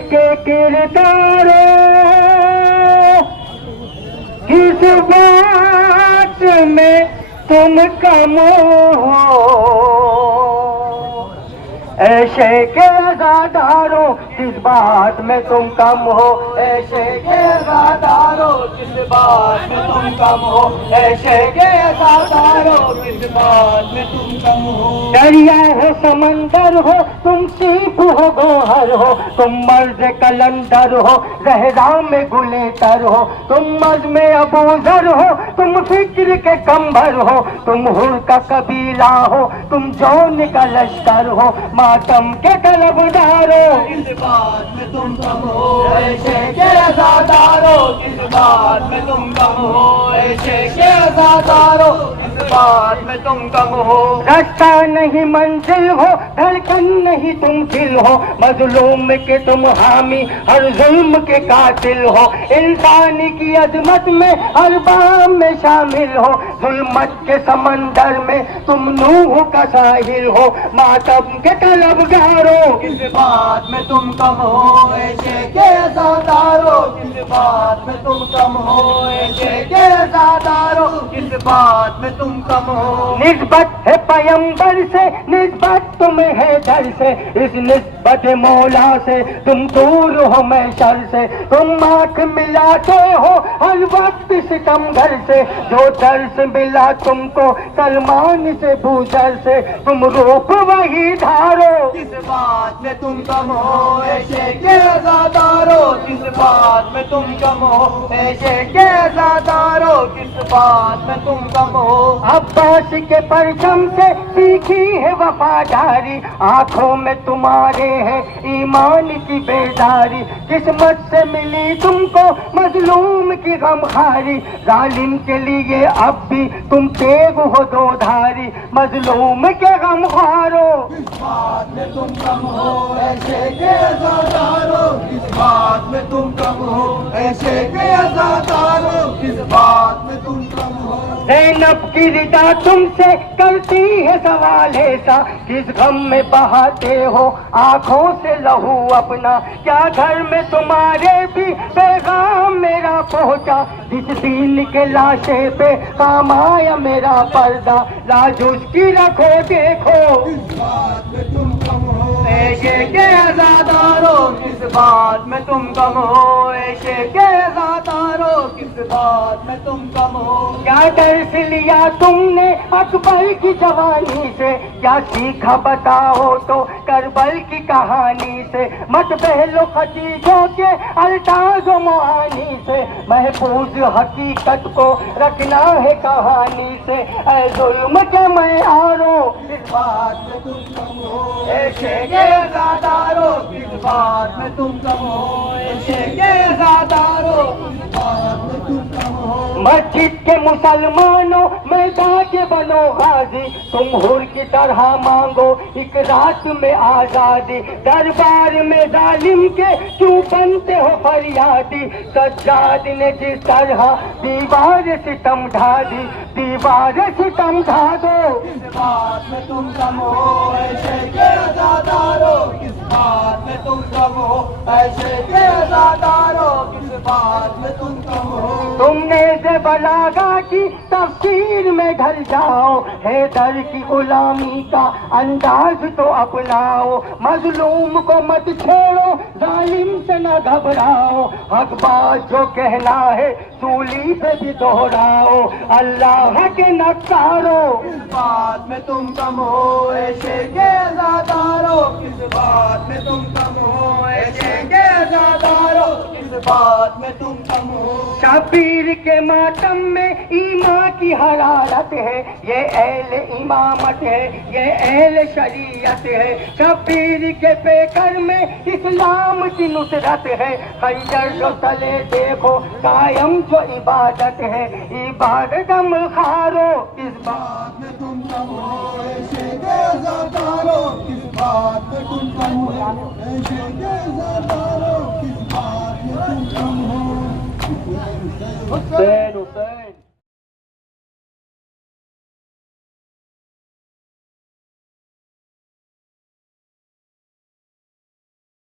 کے کرداروں کس بات میں تم کم ہو، ایسے کے عزاداروں کس بات میں تم کم ہو، ایسے کے عزاداروں کس بات میں تم کم ہو، ایسے کے عزاداروں کس بات میں تم کم ہو۔ دریا ہو سمندر ہو تم سیپ ہو گوہر ہو، تم مرض کلندر ہو زہرا میں گلے تر ہو، تم مز میں ابو ذر ہو تم فکر کے کمبر ہو، تم ہر کا قبیلہ ہو تم جون کا لشکر ہو، ماتم کے طلبدارو کس بات میں تم کم ہو، ایسے کے عزادارو کس بات میں تم کم ہو، ایسے کے عزادارو کس بات میں تم کم ہو۔ رستہ نہیں منزل ہو دھڑکن نہیں تم دل ہو، مظلوم کے تم حامی ہر ظلم کے قاتل ہو، انسانی کی عظمت میں ہر بام میں شامل ہو، ظلمت کے سمندر میں تم نوح کا ساحل ہو، ماتم کے طلبگارو کس بات میں تم کم ہو، ایسے کے عزادارو کس بات میں تم کم ہو، ایسے کے عزادارو کس بات میں تم کم ہو۔ نسبت ہے پیمبر سے نسبت تمہیں ہے در سے، اس نسبت مولا سے تم دور ہو محشر سے، تم آنکھ ملاتے ہو ہر وقت ستم گھر سے، جو درس ملا تم کو سلمان سے بوسر سے، تم روپ وہی دھارو کس بات میں تم کم ہو، ایسے کے عزادارو کس بات میں تم کم ہو، ایسے کے عزادارو کس بات میں تم کم ہو۔ عباس کے پرچم سے سیکھی ہے وفاداری، آنکھوں میں تمہارے ہے ایمان کی بیداری، قسمت سے ملی تم کو مظلوم کی غمخواری، ظالم کے لیے اب بھی تم تیغ ہو دو دھاری، مظلوم کے غمخوارو کس بات میں تم کم ہو، ایسے کے عزادارو کس بات میں تم کم ہو، ایسے کے عزادارو کس بات میں تم کم ہو۔ زینب کی ردا تم سے کرتی ہے سوال ایسا، کس غم میں بہاتے ہو آنکھوں سے لہو اپنا، کیا گھر میں تمہارے بھی پیغام میرا پہنچا، جس دین کے لاشے پہ کام آیا میرا پردہ، لاج اس کی رکھو دیکھو کس بات میں تم کم ہو، ایسے کے عزادارو کس بات میں تم کم ہو، ایسے کے عزادارو کس بات میں تم کم ہو۔ کیا درس لیا تم نے اکبر کی جوانی سے، کیا سیکھا بتاؤ تو کربل کی کہانی سے، مت بہلو خدیجوں کے الطاف و معانی سے، محفوظ حقیقت کو رکھنا ہے کہانی سے، اے ظلم کے معیارو کس بات میں تم کم ہو، ایسے کے عزادارو کس بات میں تم کم ہو، ایسے کے عزادارو کس بات میں تم کم ہو۔ مسجد کے مسلمانوں میدان کے بنو غازی، تم حر کی طرح مانگو ایک رات میں آزادی، دربار میں ظالم کے کیوں بنتے ہو فریادی، سجاد نے جس طرح دیوار ستم ڈھا دی، دیوار ستم ڈھا دو کس بات میں تم کم ہو، ایسے کے عزادارو کس بات میں تم کم ہو، ایسے کے عزادارو کس بات میں تم کم ہو۔ تم نے سے بلاغا کی تفسیر میں ڈھل جاؤ، حیدر کی غلامی کا انداز تو اپناؤ، مظلوم کو مت چھیڑو ظالم سے نہ گھبراؤ، حق بات جو کہنا ہے سولی پہ بھی دوہراؤ، اللہ کے نقارو کس بات میں تم کم ہو، ایسے کے عزادارو کس بات میں تم کم ہو، ایسے کے عزادارو کس بات میں تم کم ہو۔ شبیر کے ماتم میں ایمان کی حرارت ہے، یہ اہل امامت ہے، یہ اہل شریعت ہے، شبیر کے پیکر میں اسلام کی نصرت ہے، خنجر جو تلے دیکھو قائم جو عبادت ہے، عبادت ہم خارو اس بات میں تم